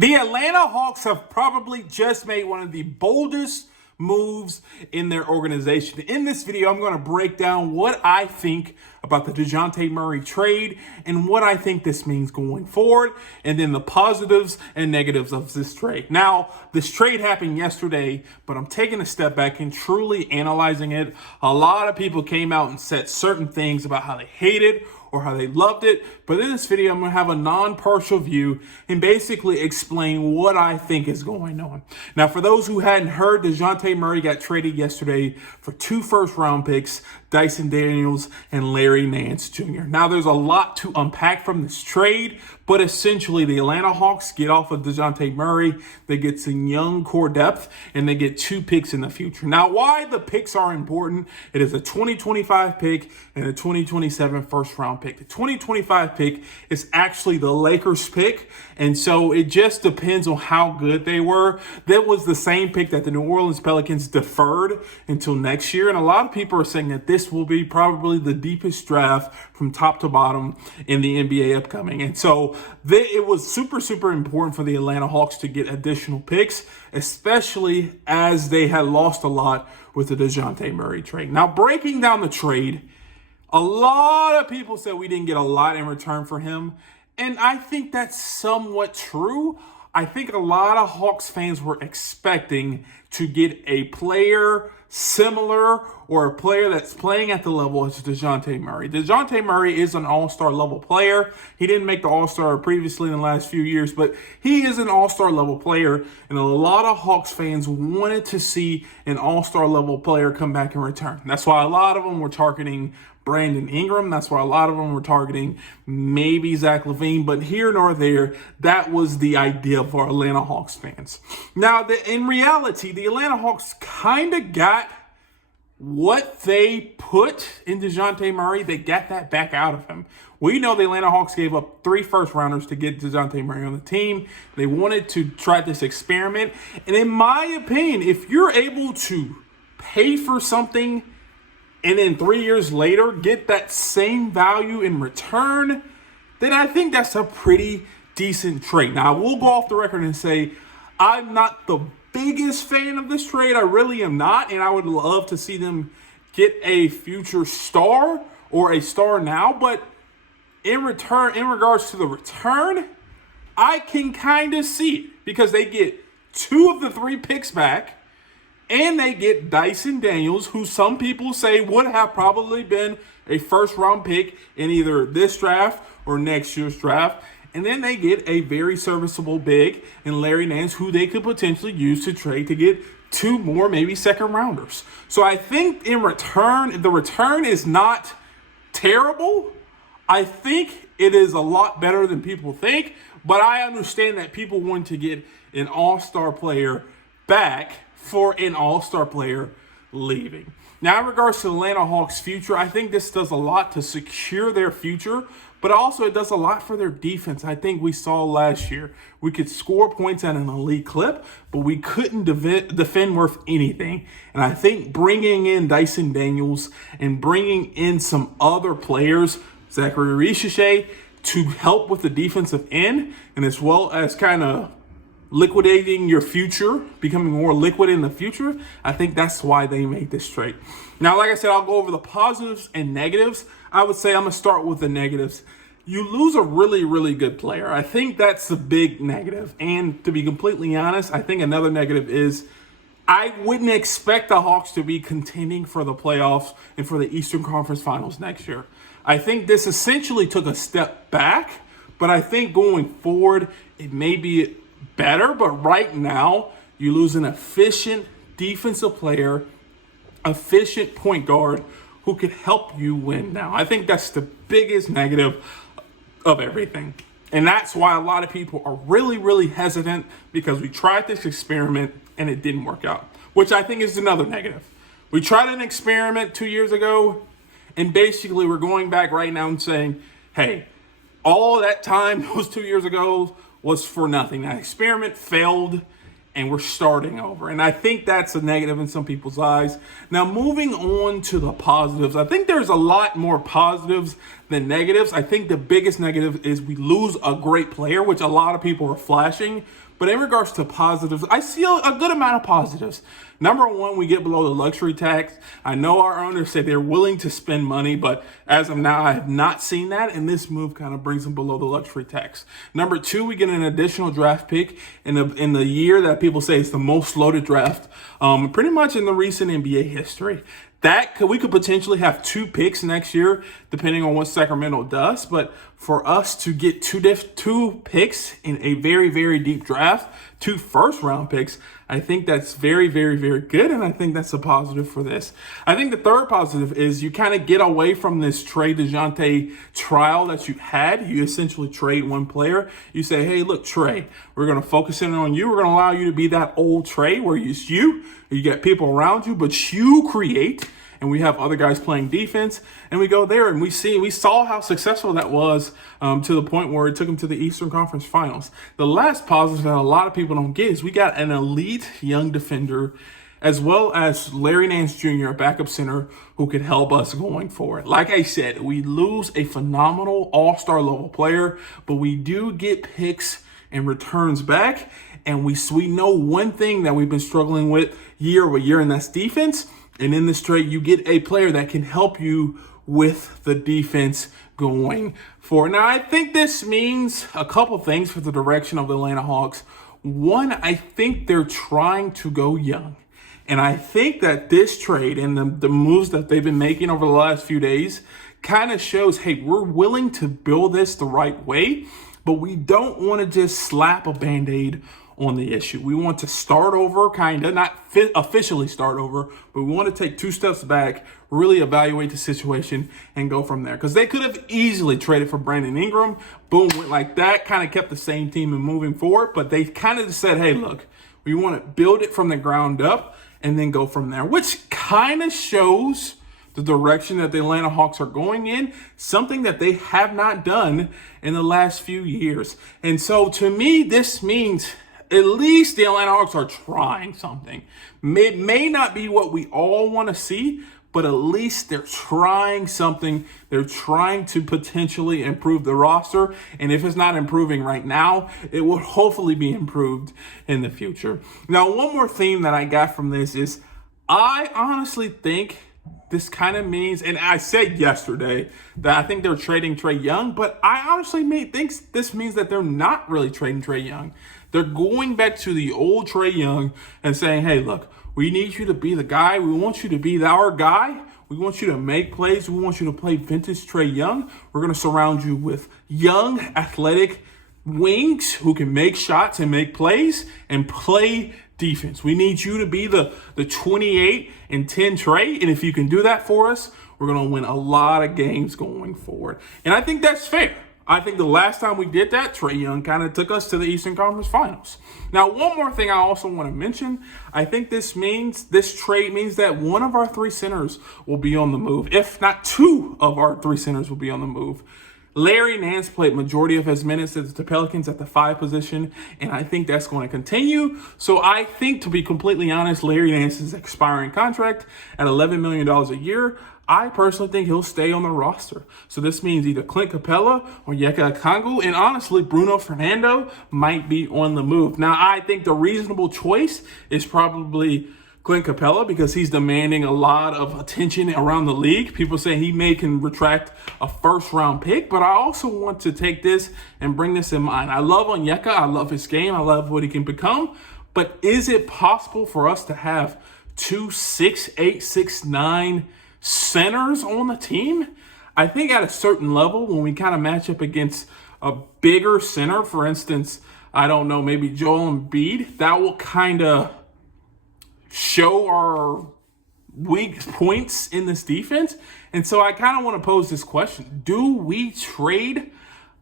The Atlanta Hawks have probably just made one of the boldest moves in their organization. In this video, I'm going to break down what I think about the Dejounte Murray trade and what I think this means going forward, and then the positives and negatives of this trade. Now, this trade happened yesterday, but I'm taking a step back and truly analyzing it. A lot of people came out and said certain things about how they hated or how they loved it. But in this video, I'm going to have a non-partial view and basically explain what I think is going on. Now, for those who hadn't heard, Dejounte Murray got traded yesterday for 2 first-round picks, Dyson Daniels and Larry Nance Jr. Now, there's a lot to unpack from this trade, but essentially the Atlanta Hawks get off of Dejounte Murray, they get some young core depth, and they get 2 picks in the future. Now, why the picks are important, it is a 2025 pick and a 2027 first-round pick. The 2025 pick is actually the Lakers pick, and so it just depends on how good they were. That was the same pick that the New Orleans Pelicans deferred until next year, and a lot of people are saying that this will be probably the deepest draft from top to bottom in the NBA upcoming. And so it was super important for the Atlanta Hawks to get additional picks, especially as they had lost a lot with the Dejounte Murray trade. Now, breaking down the trade, a lot of people said we didn't get a lot in return for him, and I think that's somewhat true. I think a lot of Hawks fans were expecting to get a player similar or a player that's playing at the level as Dejounte Murray. Dejounte Murray is an all-star level player. He didn't make the all-star previously in the last few years, but he is an all-star level player, and a lot of Hawks fans wanted to see an all-star level player come back in return. That's why a lot of them were targeting Brandon Ingram. That's why a lot of them were targeting maybe Zach LaVine, but here nor there, that was the idea for Atlanta Hawks fans. Now, in reality, the Atlanta Hawks kind of got what they put in Dejounte Murray. They got that back out of him. We know the Atlanta Hawks gave up 3 first-rounders to get Dejounte Murray on the team. They wanted to try this experiment, and in my opinion, if you're able to pay for something and then 3 years later get that same value in return, then I think that's a pretty decent trade. Now, I will go off the record and say I'm not the biggest fan of this trade. I really am not, and I would love to see them get a future star or a star now. But in regards to the return, I can kind of see it because they get 2 of the 3 picks back. And they get Dyson Daniels, who some people say would have probably been a first-round pick in either this draft or next year's draft. And then they get a very serviceable big in Larry Nance, who they could potentially use to trade to get 2 more, maybe second-rounders. So I think in return, the return is not terrible. I think it is a lot better than people think. But I understand that people want to get an all-star player back for an all-star player leaving. Now, in regards to the Atlanta Hawks' future, I think this does a lot to secure their future, but also it does a lot for their defense. I think we saw last year we could score points at an elite clip, but we couldn't defend worth anything. And I think bringing in Dyson Daniels and bringing in some other players, Zachary Ricochet, to help with the defensive end, and as well as kind of liquidating your future, becoming more liquid in the future, I think that's why they made this trade. Now, like I said, I'll go over the positives and negatives. I would say I'm going to start with the negatives. You lose a really good player. I think that's the big negative. And to be completely honest, I think another negative is I wouldn't expect the Hawks to be contending for the playoffs and for the Eastern Conference Finals next year. I think this essentially took a step back, but I think going forward, it may be better. But right now, you lose an efficient defensive player, efficient point guard who could help you win now. I think that's the biggest negative of everything. And that's why a lot of people are really hesitant, because we tried this experiment and it didn't work out, which I think is another negative. We tried an experiment 2 years ago, and basically we're going back right now and saying, hey, all that time, those 2 years ago, was for nothing. That experiment failed, and we're starting over. And I think that's a negative in some people's eyes. Now, moving on to the positives, I think there's a lot more positives than negatives. I think the biggest negative is we lose a great player, which a lot of people are flashing. But in regards to positives, I see a good amount of positives. Number one, we get below the luxury tax. I know our owners said they're willing to spend money, but as of now, I have not seen that, and this move kind of brings them below the luxury tax. Number two, we get an additional draft pick in the year that people say is the most loaded draft, pretty much in the recent NBA history. We could potentially have 2 picks next year, depending on what Sacramento does. But for us to get 2 picks in a very, very deep draft, 2 first-round picks, I think that's very, very, very good, and I think that's a positive for this. I think the third positive is you kind of get away from this Trey Dejounte trial that you had. You essentially trade one player. You say, hey, look, Trey, we're going to focus in on you. We're going to allow you to be that old Trey where it's you get people around you, but you create. And we have other guys playing defense, and we go there, and we saw how successful that was to the point where it took them to the Eastern Conference Finals. The last positive that a lot of people don't get is we got an elite young defender, as well as Larry Nance Jr., a backup center, who could help us going forward. Like I said, we lose a phenomenal all-star level player, but we do get picks and returns back, and we know one thing that we've been struggling with year over year, and that's defense. And in this trade, you get a player that can help you with the defense going forward. Now, I think this means a couple things for the direction of the Atlanta Hawks. One, I think they're trying to go young. And I think that this trade and the moves that they've been making over the last few days kind of shows, hey, we're willing to build this the right way, but we don't want to just slap a Band-Aid on the issue. We want to start over, kind of, not officially start over, but we want to take 2 steps back, really evaluate the situation, and go from there. Because they could have easily traded for Brandon Ingram, boom, went like that, kind of kept the same team and moving forward, but they kind of just said, hey, look, we want to build it from the ground up and then go from there, which kind of shows the direction that the Atlanta Hawks are going in, something that they have not done in the last few years. And so to me, this means at least the Atlanta Hawks are trying something. It may not be what we all want to see, but at least they're trying something. They're trying to potentially improve the roster. And if it's not improving right now, it will hopefully be improved in the future. Now, one more theme that I got from this is I honestly think this kind of means, and I said yesterday that I think they're trading Trey Young, but I honestly think this means that they're not really trading Trey Young. They're going back to the old Trey Young and saying, hey, look, we need you to be the guy. We want you to be our guy. We want you to make plays. We want you to play vintage Trey Young. We're going to surround you with young, athletic wings who can make shots and make plays and play defense. We need you to be the 28 and 10 Trey. And if you can do that for us, we're going to win a lot of games going forward. And I think that's fair. I think the last time we did that, Trey Young kind of took us to the Eastern Conference Finals. Now, one more thing I also want to mention, I think this trade means that one of our 3 centers will be on the move. If not 2 of our 3 centers will be on the move. Larry Nance played majority of his minutes at the Pelicans at the 5 position, and I think that's going to continue. So I think, to be completely honest, Larry Nance's expiring contract at $11 million a year, I personally think he'll stay on the roster. So this means either Clint Capella or Onyeka Okongwu, and honestly, Bruno Fernando might be on the move. Now, I think the reasonable choice is probably Clint Capella because he's demanding a lot of attention around the league. People say he can retract a first-round pick, but I also want to take this and bring this in mind. I love Onyeka. I love his game. I love what he can become. But is it possible for us to have 2 6'8", 6'9" centers on the team? I think at a certain level, when we kind of match up against a bigger center, for instance, I don't know, maybe Joel Embiid, that will kind of show our weak points in this defense. And so I kind of want to pose this question. Do we trade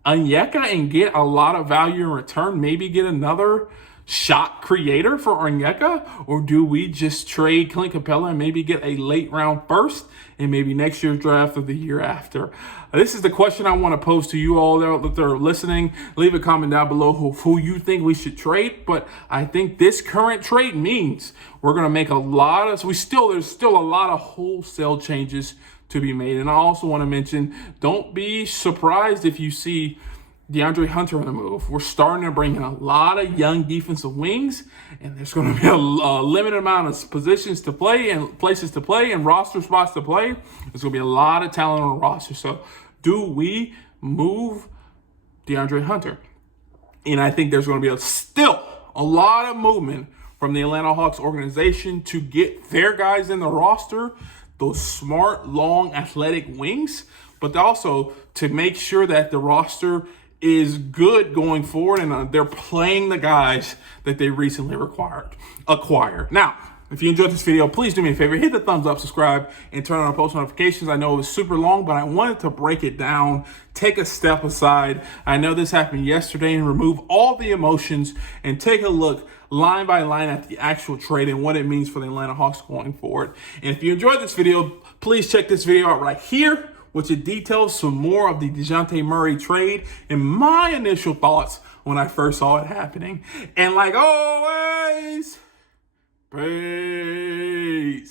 Onyeka and get a lot of value in return? Maybe get another shot creator for Onyeka? Or do we just trade Clint Capella and maybe get a late round first and maybe next year's draft or the year after? This is the question I want to pose to you all that are listening. Leave a comment down below who you think we should trade. But I think this current trade means we're going to make there's still a lot of wholesale changes to be made. And I also want to mention, don't be surprised if you see DeAndre Hunter on the move. We're starting to bring in a lot of young defensive wings, and there's going to be a limited amount of positions to play and places to play and roster spots to play. There's going to be a lot of talent on the roster. So do we move DeAndre Hunter? And I think there's going to be still a lot of movement from the Atlanta Hawks organization to get their guys in the roster, those smart, long, athletic wings, but also to make sure that the roster is good going forward and they're playing the guys that they recently acquired. Now, if you enjoyed this video, please do me a favor, hit the thumbs up, subscribe, and turn on post notifications. I know it was super long, but I wanted to break it down, take a step aside. I know this happened yesterday, and remove all the emotions and take a look line by line at the actual trade and what it means for the Atlanta Hawks going forward. And if you enjoyed this video, please check this video out right here, which it details some more of the Dejounte Murray trade and my initial thoughts when I first saw it happening. And like always, peace.